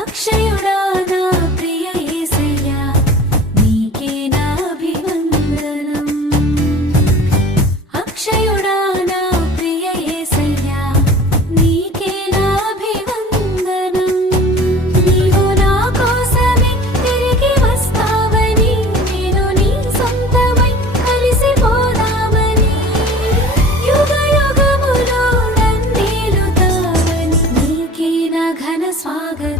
అక్షయుడా నా ప్రియ యేసయ్యా నీకే నా అభివందనం. అక్షయుడా నా ప్రియ యేసయ్యా నీకే నా అభివందనం. నీవు నా కోసమే తిరిగి వస్తావని, నేను నీ సొంతమై కలిసిపోదామని, యుగ యుగములో నన్నేలుతావని నీకే నా ఘన స్వాగతం.